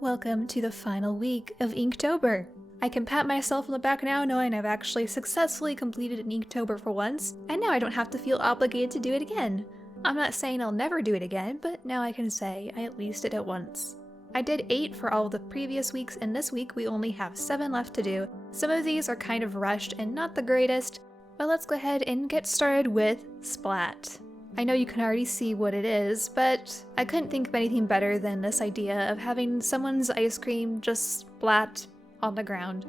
Welcome to the final week of Inktober. I can pat myself on the back now knowing I've actually successfully completed an Inktober for once, and now I don't have to feel obligated to do it again. I'm not saying I'll never do it again, but now I can say I at least did it once. I did 8 for all of the previous weeks, and this week we only have 7 left to do. Some of these are kind of rushed and not the greatest, but let's go ahead and get started with Splat. I know you can already see what it is, but I couldn't think of anything better than this idea of having someone's ice cream just splat on the ground.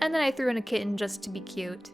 And then I threw in a kitten just to be cute.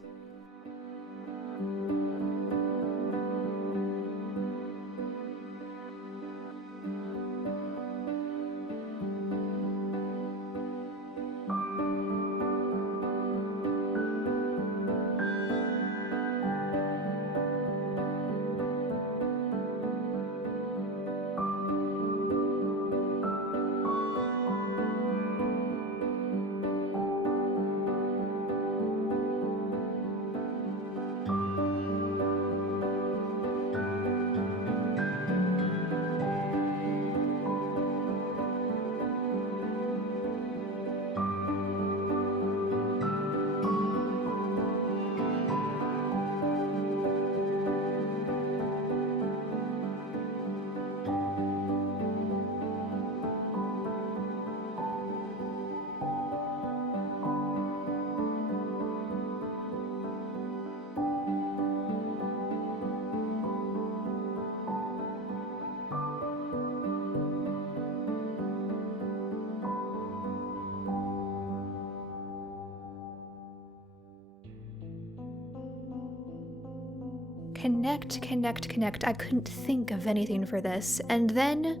Connect. I couldn't think of anything for this. And then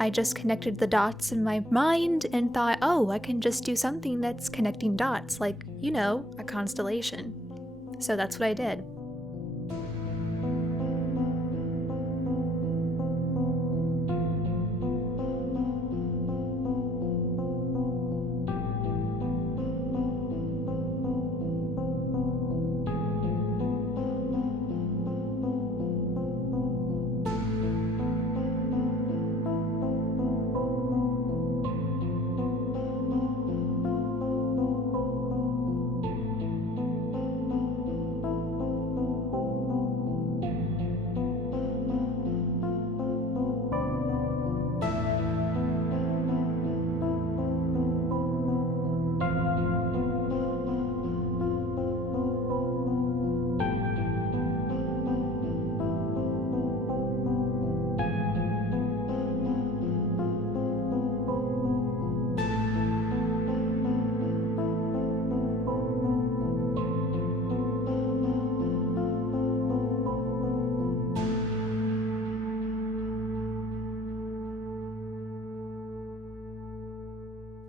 I just connected the dots in my mind and thought, oh, I can just do something that's connecting dots, like, you know, a constellation. So that's what I did.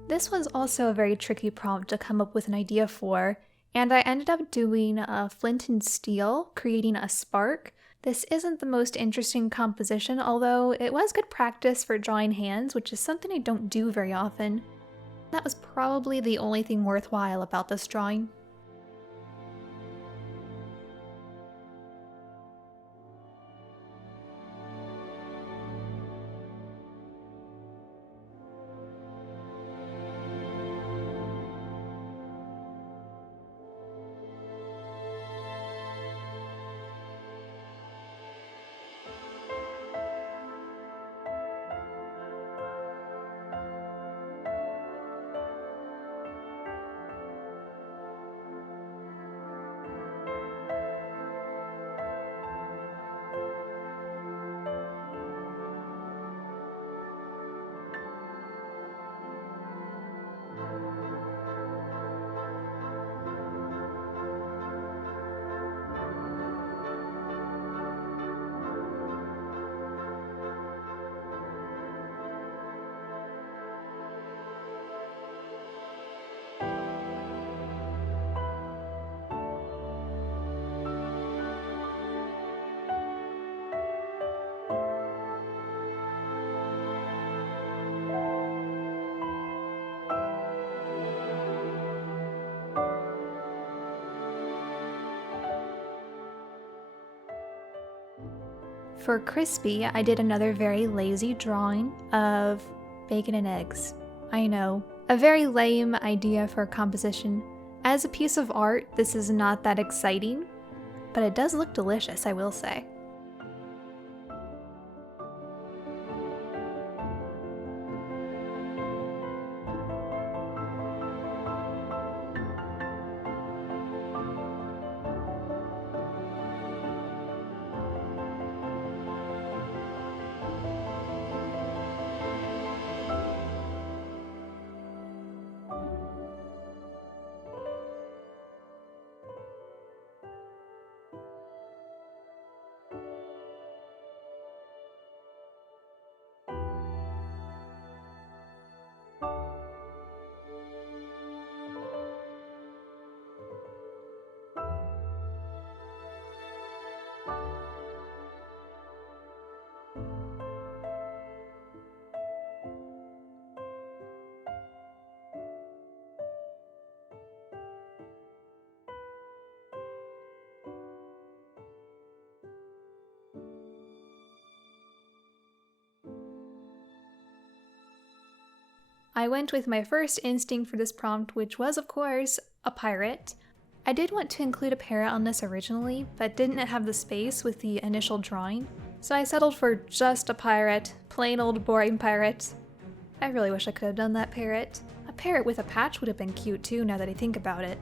This was also a very tricky prompt to come up with an idea for, and I ended up doing a flint and steel, creating a spark. This isn't the most interesting composition, although it was good practice for drawing hands, which is something I don't do very often. That was probably the only thing worthwhile about this drawing. For Crispy, I did another very lazy drawing of bacon and eggs. I know, a very lame idea for a composition. As a piece of art, this is not that exciting, but it does look delicious, I will say. I went with my first instinct for this prompt, which was, of course, a pirate. I did want to include a parrot on this originally, but didn't have the space with the initial drawing, so I settled for just a pirate, plain old boring pirate. I really wish I could have done that parrot. A parrot with a patch would have been cute too, now that I think about it.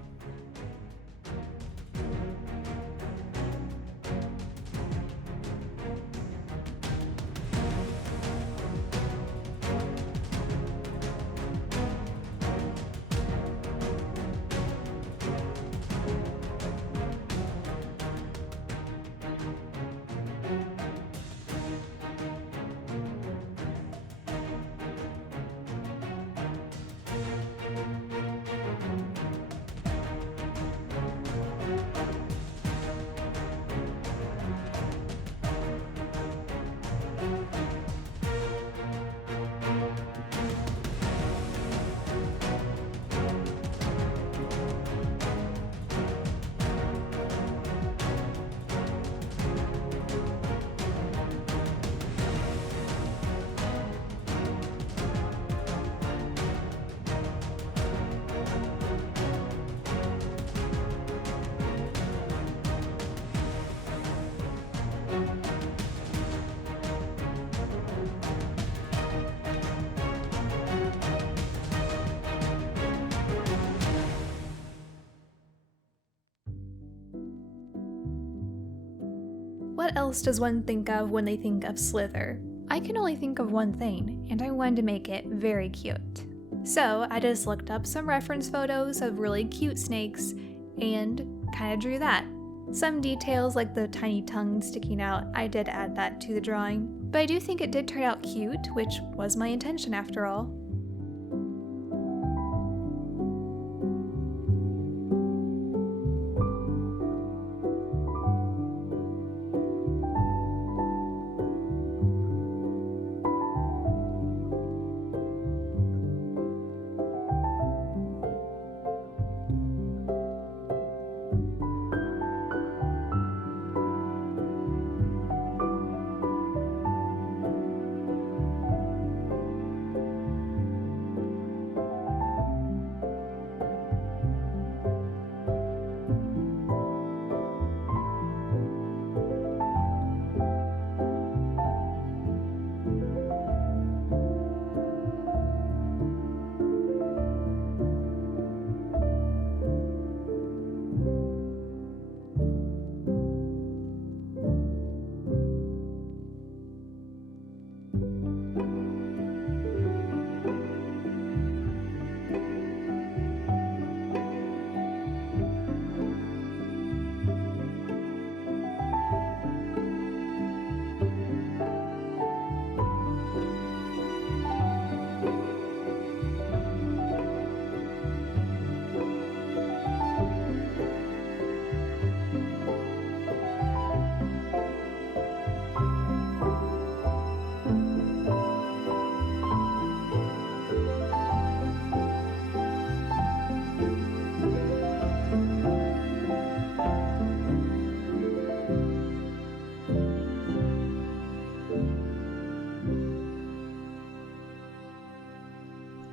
What else does one think of when they think of Slither? I can only think of one thing, and I wanted to make it very cute. So I just looked up some reference photos of really cute snakes and kind of drew that. Some details like the tiny tongue sticking out, I did add that to the drawing, but I do think it did turn out cute, which was my intention after all.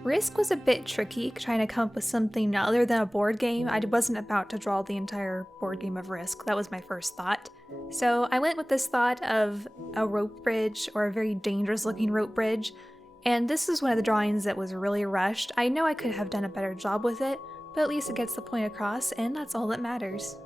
Risk was a bit tricky, trying to come up with something other than a board game. I wasn't about to draw the entire board game of Risk. That was my first thought. So I went with this thought of a rope bridge, or a very dangerous looking rope bridge. And this is one of the drawings that was really rushed. I know I could have done a better job with it, but at least it gets the point across, and that's all that matters.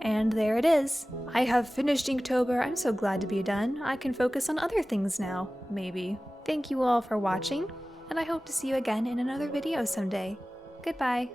And there it is. I have finished Inktober. I'm so glad to be done. I can focus on other things now, maybe. Thank you all for watching, and I hope to see you again in another video someday. Goodbye.